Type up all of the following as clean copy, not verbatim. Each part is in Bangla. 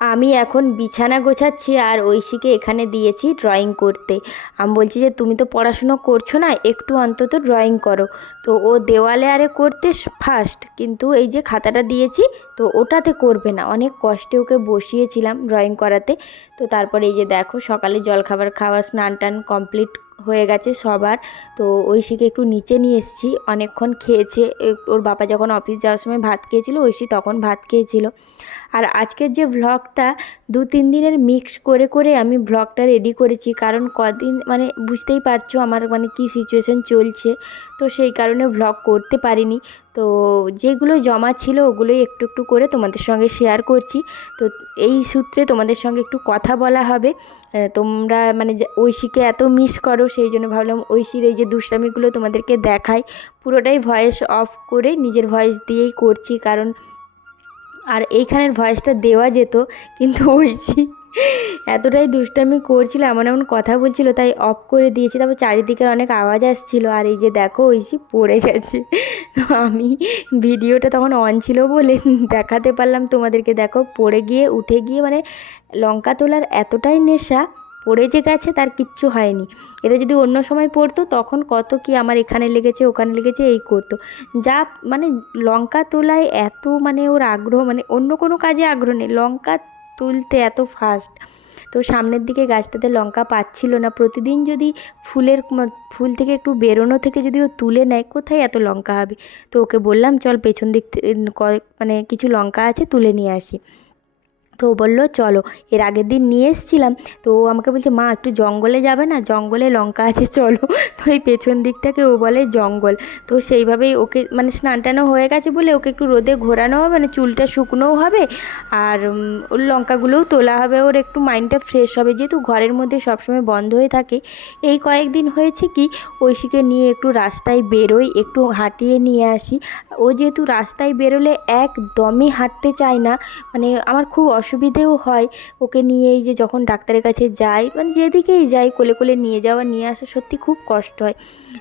আমি এখন বিছানা গোছাচ্ছি আর ঐশীকে এখানে দিয়েছি ড্রয়িং করতে। আমি বলছি যে তুমি তো পড়াশুনো করছো না, একটু অন্তত ড্রয়িং করো। তো ও দেওয়ালে আরে করতে ফার্স্ট, কিন্তু এই যে খাতাটা দিয়েছি তো ওটাতে করবে না। অনেক কষ্টে ওকে বসিয়েছিলাম ড্রয়িং করাতে। তো তারপরে এই যে দেখো সকালে জলখাবার খাওয়া স্নান টান কমপ্লিট হয়ে গেছে সবার। তো ঐশীকে একটু নিচে নিয়ে এসেছি, অনেকক্ষণ খেয়েছে। ওর বাবা যখন অফিস যাওয়ার সময় ভাত খেয়েছিল, ঐশী তখন ভাত খেয়েছিল। আর আজকের যে ভ্লগটা 2-3 দিনের মিক্স করে করে আমি ভ্লগটা রেডি করেছি, কারণ কদিন মানে বুঝতেই পারছো আমার মানে কি সিচুয়েশান চলছে। তো সেই কারণে ভ্লগ করতে পারিনি। তো যেগুলো জমা ছিল ওগুলোই একটু একটু করে তোমাদের সঙ্গে শেয়ার করছি। তো এই সূত্রে তোমাদের সঙ্গে একটু কথা বলা হবে। তোমরা মানে ঐশীকে এত মিস করো, সেই জন্য ভাবলাম ঐশীর এই যে দুষ্টামিগুলো তোমাদেরকে দেখাই। পুরোটাই ভয়েস অফ করে নিজের ভয়েস দিয়েই করছি, কারণ আর এইখানের ভয়েসটা দেওয়া যেত, কিন্তু ঐশী এতটাই দুষ্টামি করছিল, এমন এমন কথা বলছিল, তাই অফ করে দিয়েছি। তারপর চারিদিকের অনেক আওয়াজ আসছিল। আর এই যে দেখো ঐশী পড়ে গেছে। তো আমি ভিডিওটা তখন অন ছিল বলে দেখাতে পারলাম তোমাদেরকে। দেখো পড়ে গিয়ে উঠে গিয়ে মানে লঙ্কা তোলার এতটাই নেশা, পড়ে যে গেছে তার কিচ্ছু হয়নি। এটা যদি অন্য সময় পড়তো তখন কত কি আমার এখানে লেগেছে ওখানে লেগেছে এই করতো। যা মানে লঙ্কা তোলায় এত মানে ওর আগ্রহ, মানে অন্য কোনো কাজে আগ্রহ নেই, লঙ্কা তুলতে এত ফাস্ট। তো সামনের দিকে গাছটাতে লঙ্কা পাচ্ছিল না। প্রতিদিন যদি ফুল থেকে একটু বেরোনো থেকে যদি ও তুলে নেয়, কোথায় এত লঙ্কা হবে। তো ওকে বললাম চল পেছন দিক মানে কিছু লঙ্কা আছে তুলে নিয়ে আসি। তো ও বললো চলো। এর আগের দিন নিয়ে এসেছিলাম। তো ও আমাকে বলছে মা একটু জঙ্গলে যাবে না, জঙ্গলে লঙ্কা আছে চলো। তো এই পেছন দিকটাকে ও বলে জঙ্গল। তো সেইভাবেই ওকে মানে স্নান টানও হয়ে গেছে বলে ওকে একটু রোদে ঘোরানো হবে, মানে চুলটা শুকনোও হবে। আর ওর লঙ্কাগুলোও তোলা হবে, ওর একটু মাইন্ডটা ফ্রেশ হবে, যেহেতু ঘরের মধ্যে সবসময় বন্ধ হয়ে থাকে। এই কয়েকদিন হয়েছে কি, ঐশীকে নিয়ে একটু রাস্তায় বেরোই, একটু হাঁটিয়ে নিয়ে আসি। ও যেহেতু রাস্তায় বেরোলে একদমই হাঁটতে চায় না, মানে আমার খুব অসুবিধেও হয় ওকে নিয়ে। এই যে যখন ডাক্তারের কাছে যাই, মানে যেদিকেই যাই কোলে কোলে নিয়ে যাওয়া নিয়ে আসা সত্যি খুব কষ্ট হয়।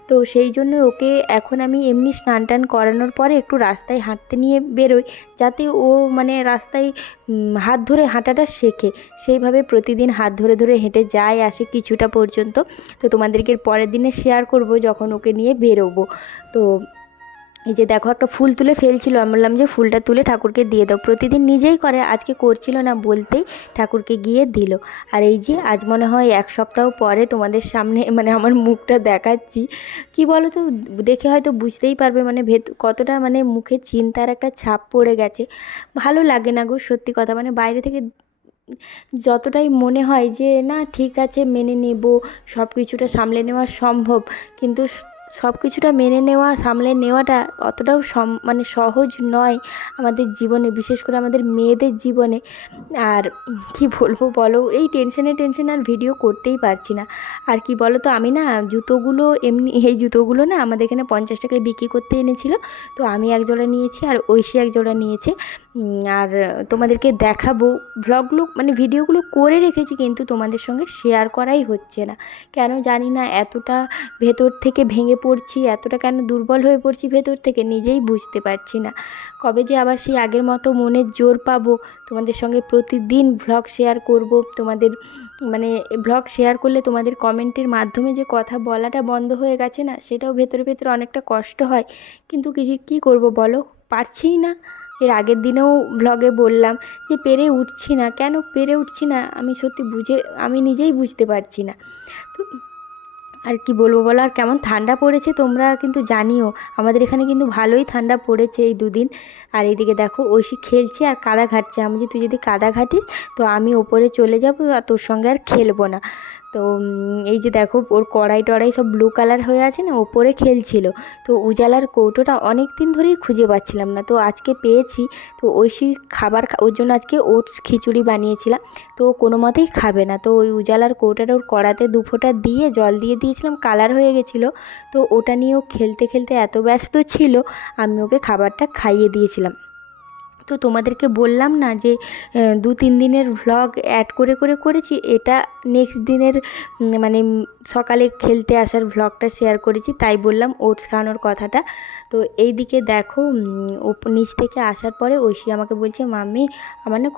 তো সেই জন্য ওকে এখন আমি এমনি স্নান টান করানোর পরে একটু রাস্তায় হাঁটতে নিয়ে বেরোই, যাতে ও মানে রাস্তায় হাত ধরে হাঁটাটা শেখে। সেইভাবে প্রতিদিন হাত ধরে ধরে হেঁটে যায় আসে কিছুটা পর্যন্ত। তো তোমাদেরকে পরের দিনে শেয়ার করব যখন ওকে নিয়ে বেরোবো। তো এই যে দেখো একটা ফুল তুলে ফেলছিল, আমি বললাম যে ফুলটা তুলে ঠাকুরকে দিয়ে দাও। প্রতিদিন নিজেই করে, আজকে করছিল না বলতেই ঠাকুরকে গিয়ে দিল। আর এই যে আজ মনে হয় 1 সপ্তাহ পরে তোমাদের সামনে মানে আমার মুখটা দেখাচ্ছি। কি বলো তো, দেখে হয়তো বুঝতেই পারবে মানে কতটা মানে মুখে চিন্তার একটা ছাপ পড়ে গেছে। ভালো লাগে না গো সত্যি কথা, মানে বাইরে থেকে যতটাই মনে হয় যে না ঠিক আছে মেনে নেব, সব কিছুটা সামলে নেওয়া সম্ভব, কিন্তু সব কিছুটা মেনে নেওয়া সামলে নেওয়াটা অতটাও মানে সহজ নয় আমাদের জীবনে, বিশেষ করে আমাদের মেয়েদের জীবনে। আর কি বলবো বলো, এই টেনশনে টেনশনে আর ভিডিও করতেই পারছি না। আর কি বলো তো, আমি না জুতোগুলো এমনি এই জুতোগুলো না আমাদের এখানে 50 টাকায় বিক্রি করতে এনেছিল। তো আমি এক জোড়া নিয়েছি আর ঐশী এক জোড়া নিয়েছে। আর তোমাদেরকে দেখাবো। ভ্লগগুলো মানে ভিডিওগুলো করে রেখেছি, কিন্তু তোমাদের সঙ্গে শেয়ার করাই হচ্ছে না। কেন জানি না, এতটা ভেতর থেকে ভেঙে পড়ছি, এতটা কেন দুর্বল হয়ে পড়ছি ভেতর থেকে নিজেই বুঝতে পারছি না। কবে যে আবার সেই আগের মতো মনের জোর পাবো, তোমাদের সঙ্গে প্রতিদিন ভ্লগ শেয়ার করব। তোমাদের মানে ভ্লগ শেয়ার করলে তোমাদের কমেন্টের মাধ্যমে যে কথা বলাটা বন্ধ হয়ে গেছে না, সেটাও ভেতরে ভেতরে অনেকটা কষ্ট হয়। কিন্তু কী করব বলো, পারছিই না। এর আগের দিনেও ভ্লগে বললাম যে পেরে উঠছি না, কেন পেরে উঠছি না আমি সত্যি আমি নিজেই বুঝতে পারছি না। তো আর কি বলবো বলো, আর কেমন ঠান্ডা পড়েছে তোমরা কিন্তু জানিও। আমাদের এখানে কিন্তু ভালোই ঠান্ডা পড়েছে এই 2 দিন। আর এইদিকে দেখো ঐশী খেলছে আর কাদা ঘাটছে। আমি যে তুই যদি কাদা ঘাটিস তো আমি ওপরে চলে যাবো আর তোর সঙ্গে আর খেলবো না। তো এই যে দেখো ওর কড়াই টড়াই সব ব্লু কালার হয়ে আছে না, ওপরে খেলছিল। তো উজালার কৌটোটা অনেক দিন ধরেই খুঁজে পাচ্ছিলাম না, তো আজকে পেয়েছি। তো ঐশী ওর জন্য আজকে ওটস খিচুড়ি বানিয়েছিলাম। তো ও কোনো মতেই খাবে না, তো ওই উজালার কৌটাটা ওর কড়াতে 2 ফোঁটা দিয়ে জল দিয়ে দিয়েছিলাম, কালার হয়ে গেছিলো। তো ওটা নিয়ে ও খেলতে খেলতে এত ব্যস্ত ছিল, আমি ওকে খাবারটা খাইয়ে দিয়েছিলাম। তো তোমাদেরকে বললাম না যে 2-3 দিনের ভ্লগ অ্যাড করে করে করেছি, এটা নেক্সট দিনের মানে সকালে খেলতে আসার ভ্লগটা শেয়ার করেছি, তাই বললাম ওটস খাওয়ানোর কথাটা। তো এই দিকে দেখো নিচ থেকে আসার পরে ঐশী আমাকে বলছে, মাম্মি আমার না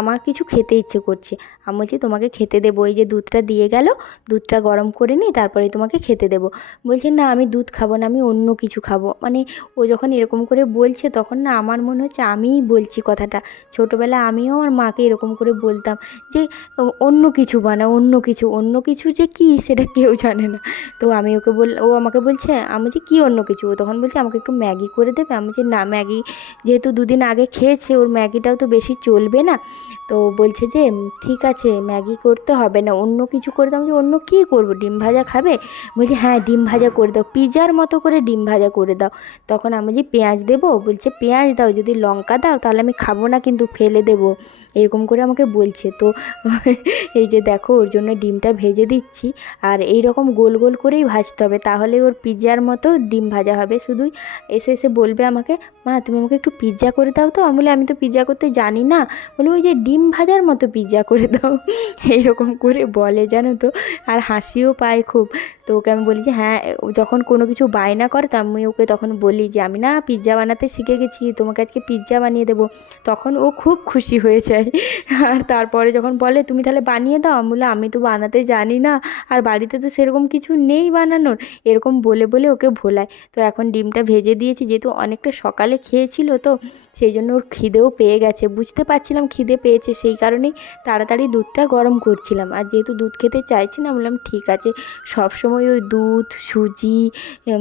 আমার কিছু খেতে ইচ্ছে করছে। আমি বলছি তোমাকে খেতে দেবো, এই যে দুধটা দিয়ে গেল, দুধটা গরম করে নিই তারপরে তোমাকে খেতে দেবো। বলছে না আমি দুধ খাবো না, আমি অন্য কিছু খাবো। মানে ও যখন এরকম করে বলছে তখন না আমার মনে হচ্ছে আমিই বলছি কথাটা। ছোটোবেলায় আমিও আমার মাকে এরকম করে বলতাম যে অন্য কিছু বানাও, অন্য কিছু যে কী সেটা কেউ জানে না। তো আমি ওকে ও আমাকে বলছে, আমি যে কী অন্য কিছু, ও তখন বলছে আমাকে একটু ম্যাগি করে দেবে। আমি যে না, ম্যাগি যেহেতু 2 দিন আগে খেয়েছে, ওর ম্যাগিটাও তো বেশি চলবে না। তো বলছে যে ঠিক আছে ম্যাগি করতে হবে না, অন্য কিছু করে দাও। আমি যে অন্য কী করবো, ডিম ভাজা খাবে? বলছে হ্যাঁ ডিম ভাজা করে দাও, পিজার মতো করে ডিম ভাজা করে দাও। তখন আমি যে পেঁয়াজ দেবো, বলছে পেঁয়াজ দাও, যদি লঙ্কা দাও তাহলে আমি খাবো না কিন্তু ফেলে দেবো, এরকম করে আমাকে বলছে। তো এই যে দেখো ওর জন্য ডিমটা ভেজে দিচ্ছি, আর এই রকম গোল গোল করেই ভাজতে হবে, তাহলে ওর পিৎজার মতো ডিম ভাজা হবে। শুধুই এসে এসে বলবে আমাকে, মা তুমি আমাকে একটু পিৎজা করে দাও তো। আমি বলি আমি তো পিৎজা করতে জানি না। বলে ওই যে ডিম ভাজার মতো পিৎজা করে দাও, এইরকম করে বলে জানো তো, আর হাসিও পায় খুব। তো ওকে আমি বলি যে হ্যাঁ, যখন কোনো কিছু বায়না করে তো আমি ওকে তখন বলি যে আমি না পিৎজা বানাতে শিখে গেছি, তোমাকে আজকে পিৎজা বানিয়ে দেবো। তখন ও খুব খুশি হয়ে যায়। আর তারপরে যখন বলে তুমি তাহলে বানিয়ে দাও, আমি বলি আমি তো বানাতে জানি না, আর বাড়িতে তো সেরকম কিছু নেই বানানোর, এরকম বলে বলে ওকে ভোলায়। তো এখন ডিমটা ভেজে দিয়েছি, যেহেতু অনেকটা সকালে খেয়েছিল তো সেই জন্য ওর খিদেও পেয়ে গেছে, বুঝতে পারছিলাম খিদে পেয়েছে, সেই কারণেই তাড়াতাড়ি দুধটা গরম করছিলাম। আর যেহেতু দুধ খেতে চাইছি না, বললাম ঠিক আছে, সবসময় ওই দুধ সুজি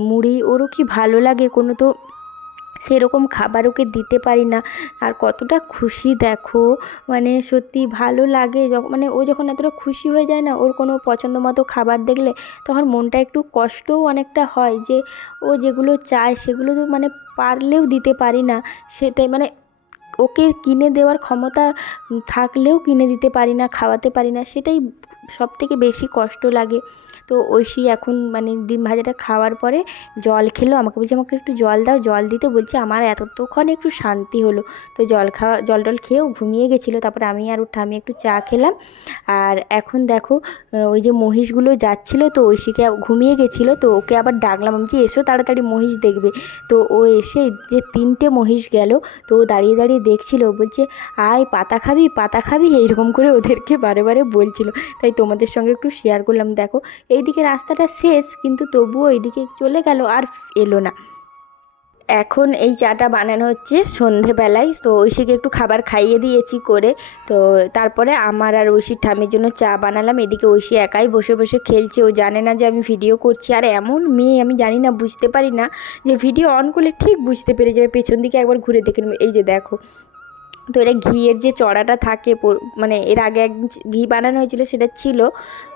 মুড়ি ওরও কি ভালো লাগে, কোনো তো সেরকম খাবার ওকে দিতে পারি না। আর কতটা খুশি দেখো, মানে সত্যি ভালো লাগে যখন, মানে ও যখন এতটা খুশি হয়ে যায় না ওর কোনো পছন্দ মতো খাবার দেখলে, তখন মনটা একটু কষ্টও অনেকটা হয় যে ও যেগুলো চায় সেগুলো তো মানে পারলেও দিতে পারি না। সেটাই মানে ওকে কিনে দেওয়ার ক্ষমতা থাকলেও কিনে দিতে পারি না, খাওয়াতে পারি না, সেটাই সবথেকে বেশি কষ্ট লাগে। তো ঐশী এখন মানে ডিম ভাজাটা খাওয়ার পরে জল খেলো, আমাকে বলছে আমাকে একটু জল দাও। জল দিতে বলছে, আমার এতক্ষণ একটু শান্তি হলো। তো জল টল খেয়েও ঘুমিয়ে গেছিলো। তারপরে আমি আর ওর ঠাম্মি একটু চা খেলাম। আর এখন দেখো ওই যে মহিষগুলো যাচ্ছিলো, তো ঐশীকে ঘুমিয়ে গেছিলো, তো ওকে আবার ডাকলাম, আমি যে এসো তাড়াতাড়ি মহিষ দেখবে। তো ও এসে যে 3টে মহিষ গেল, তো ও দাঁড়িয়ে দাঁড়িয়ে দেখছিল, বলছে আয় পাতা খাবি পাতা খাবি, এইরকম করে ওদেরকে বারে বারে বলছিল। তাই তোমাদের সঙ্গে একটু শেয়ার করলাম। দেখো এইদিকে রাস্তাটা শেষ, কিন্তু তবুও এইদিকে চলে গেল আর এলো না। এখন এই চাটা বানানো হচ্ছে সন্ধেবেলায়। তো ঐশীকে একটু খাবার খাইয়ে দিয়েছি করে, তো তারপরে আমার আর ঐশীর ঠাম্মির জন্য চা বানালাম। এদিকে ঐশী একাই বসে বসে খেলছে, ও জানে না যে আমি ভিডিও করছি। আর এমন মেয়ে আমি জানি না, বুঝতে পারি না যে ভিডিও অন করলে ঠিক বুঝতে পেরে যাবে, পেছন দিকে একবার ঘুরে দেখে নেবে। এই যে দেখো, তো এটা ঘিয়ের যে চড়াটা থাকে, মানে এর আগে একদিন ঘি বানানো হয়েছিল সেটা ছিল,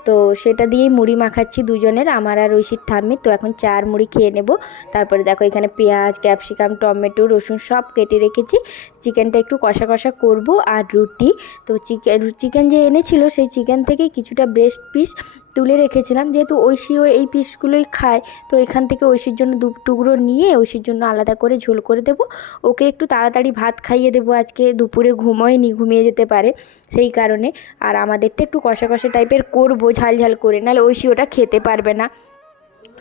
তো সেটা দিয়েই মুড়ি মাখাচ্ছি দুজনের, আমার আর ঐশীর ঠাম্মির। তো এখন চার মুড়ি খেয়ে নেব। তারপরে দেখো এখানে পেঁয়াজ ক্যাপসিকাম টমেটো রসুন সব কেটে রেখেছি। চিকেনটা একটু কষা কষা করব আর রুটি। তো চিকেন যে এনেছিল সেই চিকেন থেকে কিছুটা ব্রেস্ট পিস তুলে রেখেছিলাম, যেহেতু ঐশীও এই পিসগুলোই খায়, তো এখান থেকে ঐশীর জন্য 2 টুকরো নিয়ে ঐশীর জন্য আলাদা করে ঝোল করে দেব। ওকে একটু তাড়াতাড়ি ভাত খাইয়ে দেবো, আজকে দুপুরে ঘুমিয়ে যেতে পারে সেই কারণে। আর আমাদেরটা একটু কষা কষা টাইপের করব, ঝাল ঝাল করে, নাহলে ঐশী ওটা খেতে পারবে না।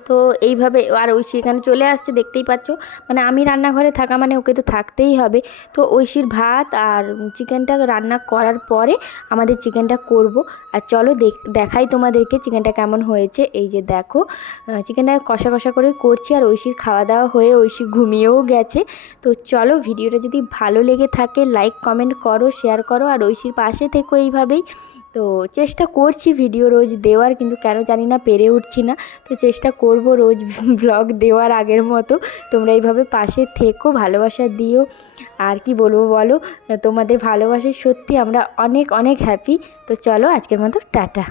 তো এইভাবে আর ঐশী এখানে চলে আসছে, দেখতেই পাচ্ছ। মানে আমি রান্নাঘরে থাকা মানে ওকে তো থাকতেই হবে। তো ঐশীর ভাত আর চিকেনটা রান্না করার পরে আমাদের চিকেনটা করব। আর চলো দেখাই তোমাদেরকে চিকেনটা কেমন হয়েছে। এই যে দেখো চিকেনটা কষা কষা করে করছি, আর ঐশীর খাওয়া দাওয়া হয়ে ঐশী ঘুমিয়েও গেছে। তো চলো, ভিডিওটা যদি ভালো লেগে থাকে লাইক কমেন্ট করো, শেয়ার করো, আর ঐশীর পাশে থেকো এইভাবেই। তো চেষ্টা করছি ভিডিও রোজ দেওয়ার, কিন্তু কেন জানি না পেরে উঠছি না। তো চেষ্টা করব রোজ ব্লগ দেওয়ার আগের মতো। তোমরা এইভাবে পাশে থেকো, ভালোবাসা দিও। আর কি বলবো বলো, তোমাদের ভালোবাসায় সত্যি আমরা অনেক অনেক হ্যাপি। তো চলো আজকের মতো টাটা।